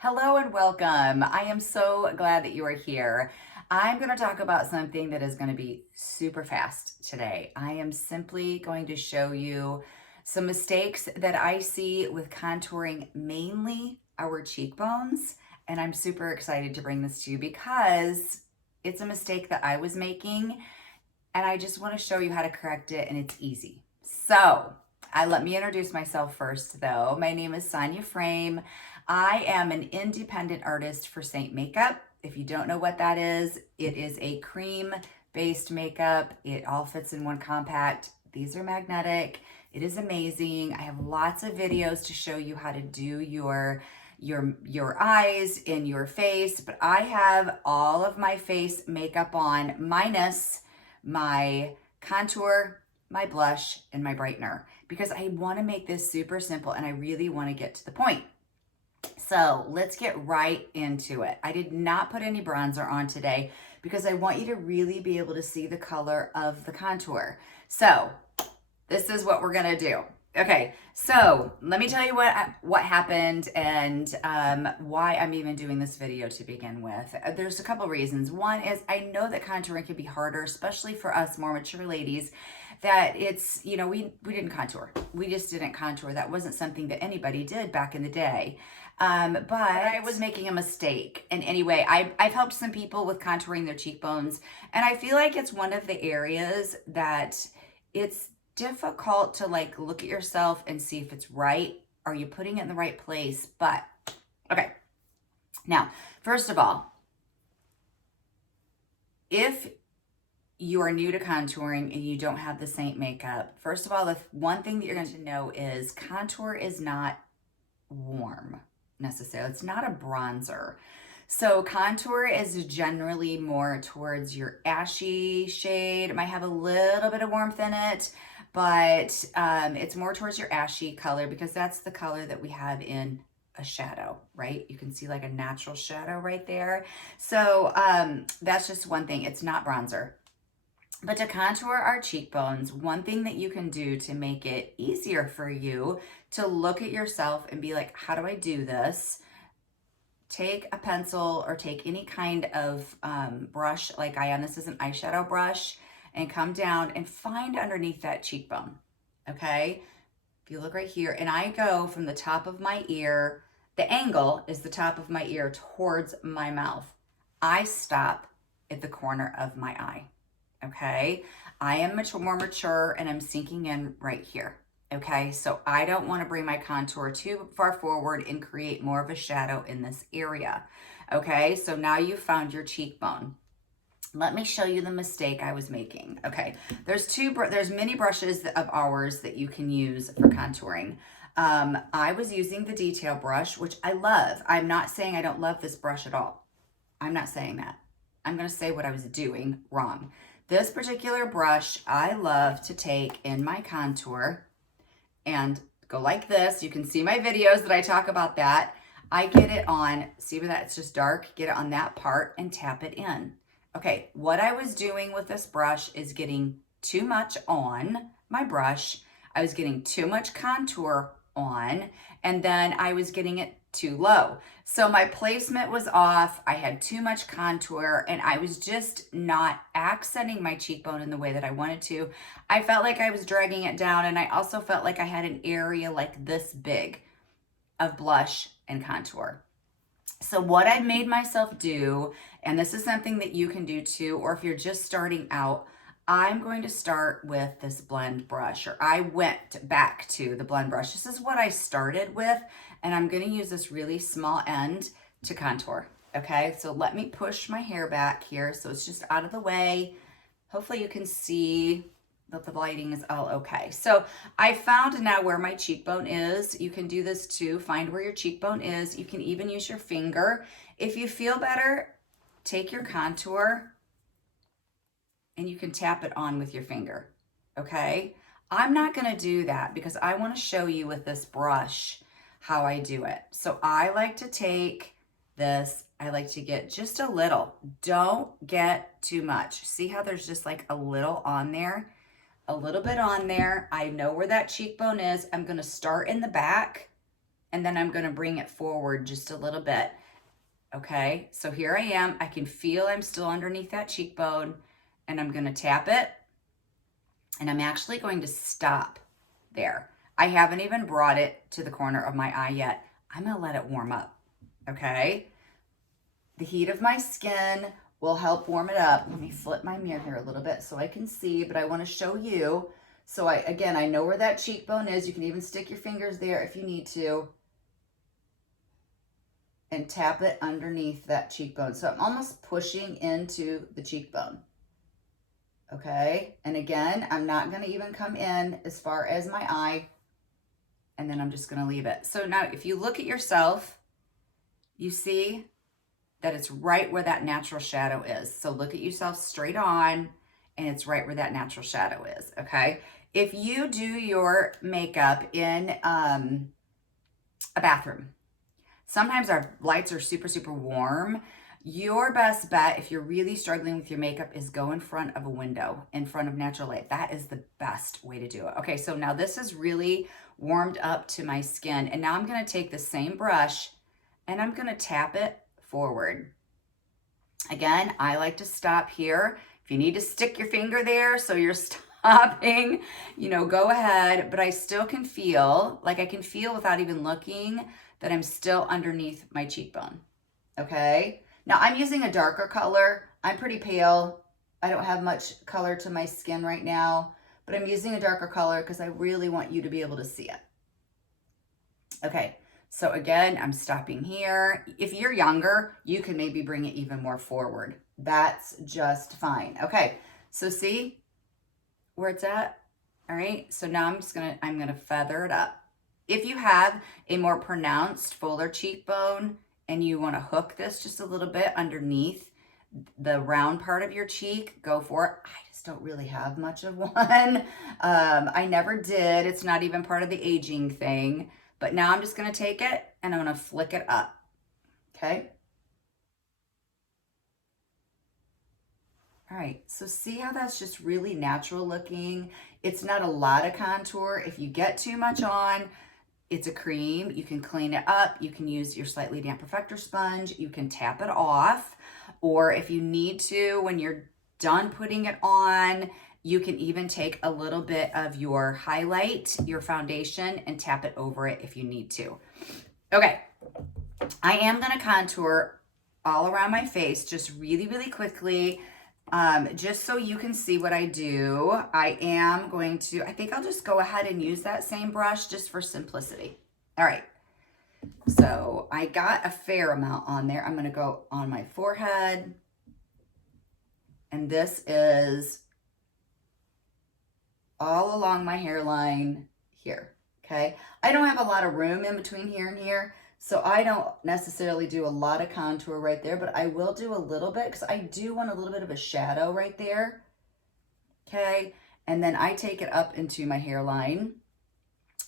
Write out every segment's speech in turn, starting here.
Hello and welcome. I am so glad that you are here. I'm going to talk about something that is going to be super fast today. I am simply going to show you some mistakes that I see with contouring mainly our cheekbones. And I'm super excited to bring this to you because it's a mistake that I was making and I just want to show you how to correct it, and it's easy. So, let me introduce myself first though. My name is Sonia Frame. I am an independent artist for Seint makeup. If you don't know what that is, it is a cream-based makeup. It all fits in one compact. These are magnetic. It is amazing. I have lots of videos to show you how to do your eyes in your face, but I have all of my face makeup on minus my contour, my blush, and my brightener because I want to make this super simple and I really want to get to the point. So let's get right into it. I did not put any bronzer on today because I want you to really be able to see the color of the contour. So this is what we're gonna do. Okay, so let me tell you what happened and why I'm even doing this video to begin with. There's a couple reasons. One is I know that contouring can be harder, especially for us more mature ladies, that it's, you know, we didn't contour. We just didn't contour. That wasn't something that anybody did back in the day. But I was making a mistake. And anyway, I've helped some people with contouring their cheekbones, and I feel like it's one of the areas that it's difficult to like look at yourself and see if it's right. Are you putting it in the right place? But okay. Now, first of all, if you are new to contouring and you don't have the Seint makeup, first of all, the one thing that you're going to know is contour is not warm necessarily. It's not a bronzer. So contour is generally more towards your ashy shade. It might have a little bit of warmth in it, but it's more towards your ashy color because that's the color that we have in a shadow, right? You can see like a natural shadow right there. So that's just one thing. It's not bronzer. But to contour our cheekbones, one thing that you can do to make it easier for you to look at yourself and be like, how do I do this? Take a pencil or take any kind of brush like I am. This is an eyeshadow brush, and come down and find underneath that cheekbone, okay? If you look right here, and I go from the top of my ear, the angle is the top of my ear towards my mouth. I stop at the corner of my eye, okay? I am more mature and I'm sinking in right here. Okay, so I don't want to bring my contour too far forward and create more of a shadow in this area. Okay, so now you found your cheekbone. Let me show you the mistake I was making. Okay, there's many brushes of ours that you can use for contouring. I was using the detail brush, which I love. I'm not saying I don't love this brush at all. I'm not saying that. I'm going to say what I was doing wrong. This particular brush I love to take in my contour and go like this. You can see my videos that I talk about that. I get it on, see where that's just dark? Get it on that part and tap it in. Okay, what I was doing with this brush is getting too much on my brush. I was getting too much contour on, and then I was getting it too low. So my placement was off. I had too much contour and I was just not accenting my cheekbone in the way that I wanted to. I felt like I was dragging it down, and I also felt like I had an area like this big of blush and contour. So what I made myself do, and this is something that you can do too, or if you're just starting out, I'm going to start with this blend brush, or I went back to the blend brush. This is what I started with, and I'm going to use this really small end to contour. Okay, so let me push my hair back here so it's just out of the way. Hopefully you can see that the lighting is all okay. So I found now where my cheekbone is. You can do this too. Find where your cheekbone is. You can even use your finger. If you feel better, take your contour and you can tap it on with your finger, okay? I'm not gonna do that because I wanna show you with this brush how I do it. So I like to take this, I like to get just a little. Don't get too much. See how there's just like a little on there? A little bit on there. I know where that cheekbone is. I'm gonna start in the back and then I'm gonna bring it forward just a little bit. Okay, so here I am. I can feel I'm still underneath that cheekbone, and I'm gonna tap it, and I'm actually going to stop there. I haven't even brought it to the corner of my eye yet. I'm gonna let it warm up, okay? The heat of my skin will help warm it up. Let me flip my mirror here a little bit so I can see, but I wanna show you. So again, I know where that cheekbone is. You can even stick your fingers there if you need to, and tap it underneath that cheekbone. So I'm almost pushing into the cheekbone. Okay, and again, I'm not gonna even come in as far as my eye, and then I'm just gonna leave it. So now if you look at yourself, you see that it's right where that natural shadow is. So look at yourself straight on, and it's right where that natural shadow is, okay? If you do your makeup in a bathroom, sometimes our lights are super, super warm. Your best bet, if you're really struggling with your makeup, is go in front of a window, in front of natural light. That is the best way to do it. Okay, so now this is really warmed up to my skin. And now I'm gonna take the same brush and I'm gonna tap it forward. Again, I like to stop here. If you need to stick your finger there so you're stopping, you know, go ahead. But I still can feel, like I can feel without even looking, that I'm still underneath my cheekbone, okay? Now I'm using a darker color. I'm pretty pale. I don't have much color to my skin right now, but I'm using a darker color because I really want you to be able to see it. Okay, so again, I'm stopping here. If you're younger, you can maybe bring it even more forward. That's just fine. Okay, so see where it's at? All right, so now I'm gonna feather it up. If you have a more pronounced fuller cheekbone and you want to hook this just a little bit underneath the round part of your cheek, go for it. I just don't really have much of one. I never did. It's not even part of the aging thing. But now I'm just going to take it and I'm going to flick it up. Okay. All right, so see how that's just really natural looking? It's not a lot of contour. If you get too much on, it's a cream. You can clean it up. You can use your slightly damp perfector sponge. You can tap it off. Or if you need to, when you're done putting it on, you can even take a little bit of your highlight, your foundation, and tap it over it if you need to. Okay, I am gonna contour all around my face just really, really quickly. Just so you can see what I do. I am going to, I think I'll just go ahead and use that same brush just for simplicity. All right, so I got a fair amount on there. I'm gonna go on my forehead, and this is all along my hairline here, okay? I don't have a lot of room in between here and here, so I don't necessarily do a lot of contour right there, but I will do a little bit because I do want a little bit of a shadow right there, okay? And then I take it up into my hairline.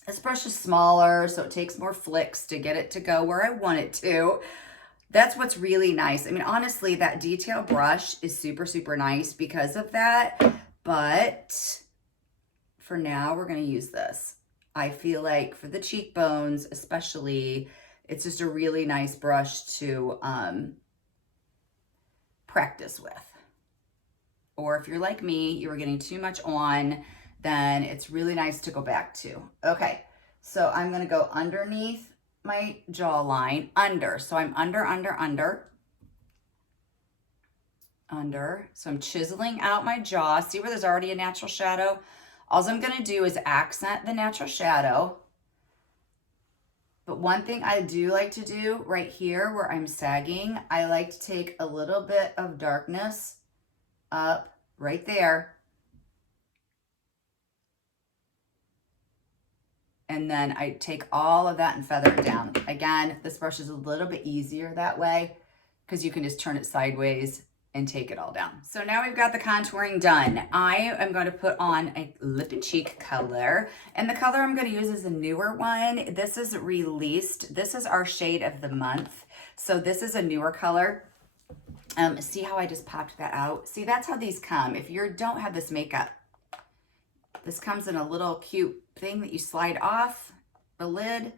This brush is smaller, so it takes more flicks to get it to go where I want it to. That's what's really nice. I mean, honestly, that detail brush is super, super nice because of that, but for now, we're gonna use this. I feel like for the cheekbones, especially, it's just a really nice brush to practice with. Or if you're like me, you were getting too much on, then it's really nice to go back to. Okay, so I'm gonna go underneath my jawline, under. So I'm under. So I'm chiseling out my jaw. See where there's already a natural shadow? All I'm gonna do is accent the natural shadow. But one thing I do like to do right here where I'm sagging, I like to take a little bit of darkness up right there. And then I take all of that and feather it down. Again, this brush is a little bit easier that way because you can just turn it sideways and take it all down. So now we've got the contouring done. I am going to put on a lip and cheek color, and the color I'm going to use is a newer one. This is Released. This is our shade of the month. So this is a newer color. See how I just popped that out? See, that's how these come. If you don't have this makeup, this comes in a little cute thing that you slide off the lid,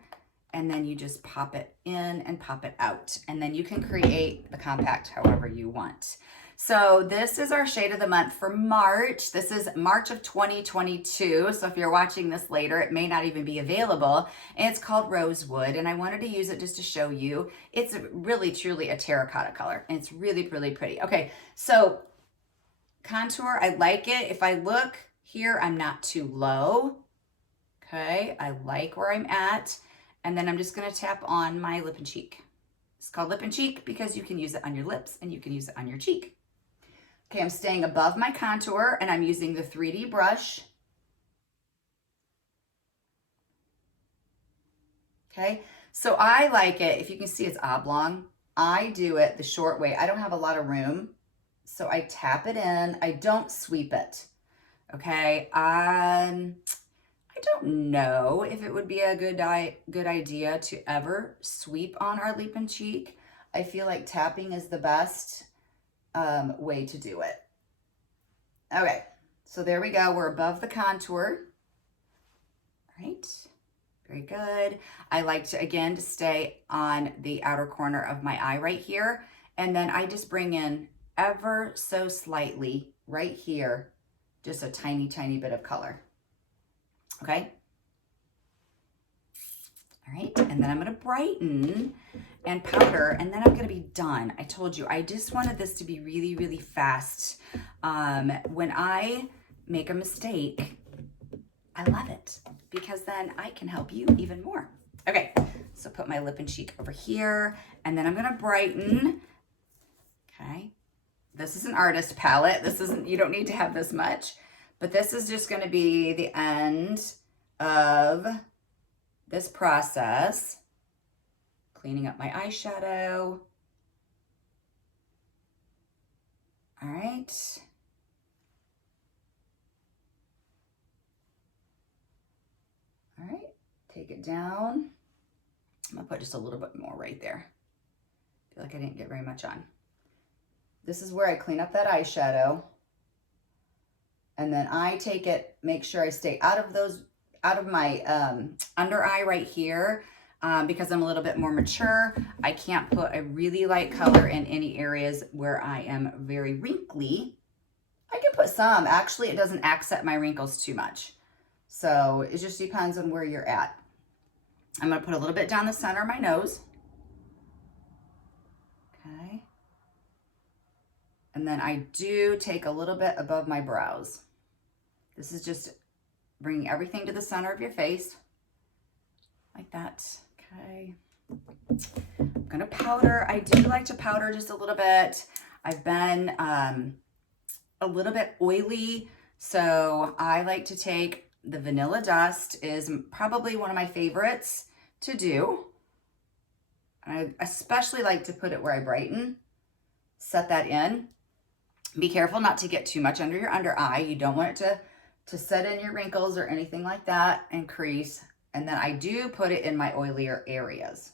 and then you just pop it in and pop it out. And then you can create the compact however you want. So this is our shade of the month for March. This is March of 2022. So if you're watching this later, it may not even be available. And it's called Rosewood. And I wanted to use it just to show you. It's really, truly a terracotta color. And it's really, really pretty. Okay, so contour, I like it. If I look here, I'm not too low. Okay, I like where I'm at. And then I'm just gonna tap on my lip and cheek. It's called lip and cheek because you can use it on your lips and you can use it on your cheek. Okay, I'm staying above my contour and I'm using the 3D brush. Okay, so I like it, if you can see it's oblong, I do it the short way. I don't have a lot of room, so I tap it in. I don't sweep it, okay? I don't know if it would be a good idea to ever sweep on our lip and cheek. I feel like tapping is the best way to do it. Okay, so there we go. We're above the contour. All right, very good. I like to, again, to stay on the outer corner of my eye right here. And then I just bring in ever so slightly right here, just a tiny, tiny bit of color. Okay. All right, and then I'm gonna brighten and powder, and then I'm gonna be done. I told you, I just wanted this to be really, really fast. When I make a mistake, I love it because then I can help you even more. Okay, so put my lip and cheek over here, and then I'm gonna brighten. Okay, this is an artist palette. This isn't, you don't need to have this much, but this is just gonna be the end of this process, cleaning up my eyeshadow. All right. All right, take it down. I'm gonna put just a little bit more right there. I feel like I didn't get very much on. This is where I clean up that eyeshadow. And then I take it, make sure I stay out of my under eye right here because I'm a little bit more mature. I can't put a really light color in any areas where I am very wrinkly. I can put some. Actually, it doesn't accent my wrinkles too much. So it just depends on where you're at. I'm going to put a little bit down the center of my nose. Okay. And then I do take a little bit above my brows. This is just bringing everything to the center of your face, like that, okay. I'm gonna powder. I do like to powder just a little bit. I've been a little bit oily, so I like to take the vanilla dust, is probably one of my favorites to do. I especially like to put it where I brighten, set that in. Be careful not to get too much under your under eye. You don't want it to set in your wrinkles or anything like that and crease. And then I do put it in my oilier areas,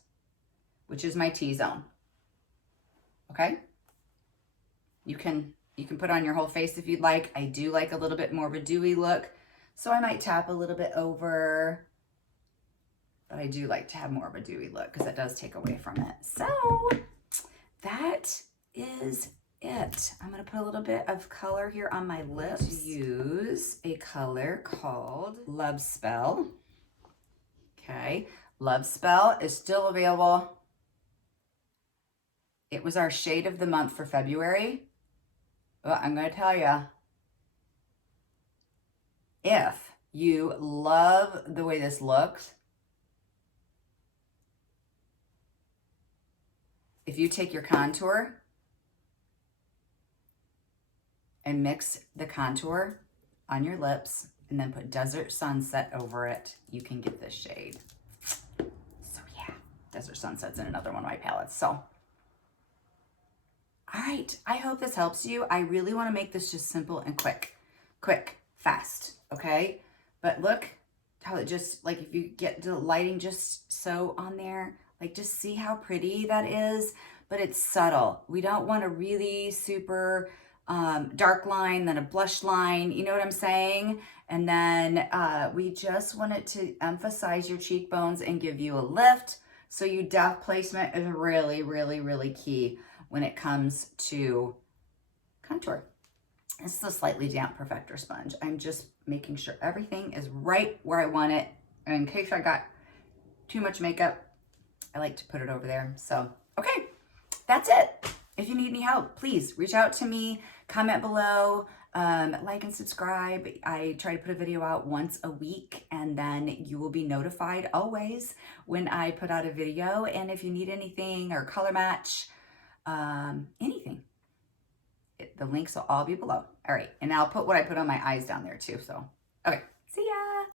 which is my T-zone. Okay? You can put on your whole face if you'd like. I do like a little bit more of a dewy look, so I might tap a little bit over, but I do like to have more of a dewy look because it does take away from it. So that is it. I'm going to put a little bit of color here on my lips. Use a color called Lovespell. Okay, Lovespell is still available. It was our shade of the month for February. Well, I'm going to tell you, if you love the way this looks, if you take your contour and mix the contour on your lips and then put Desert Sunset over it, you can get this shade. So yeah, Desert Sunset's in another one of my palettes. So, all right, I hope this helps you. I really want to make this just simple and quick, fast, okay? But look how it just, like if you get the lighting just so on there, like just see how pretty that is, but it's subtle. We don't want a really super dark line, then a blush line, you know what I'm saying? And then we just wanted to emphasize your cheekbones and give you a lift. So your depth placement is really, really, really key when it comes to contour. This is a slightly damp perfector sponge. I'm just making sure everything is right where I want it. And in case I got too much makeup, I like to put it over there. So, okay, that's it. If you need any help, please reach out to me, comment below, like and subscribe. I try to put a video out once a week, and then you will be notified always when I put out a video. And if you need anything or color match, anything, the links will all be below. All right, and I'll put what I put on my eyes down there too. So, okay.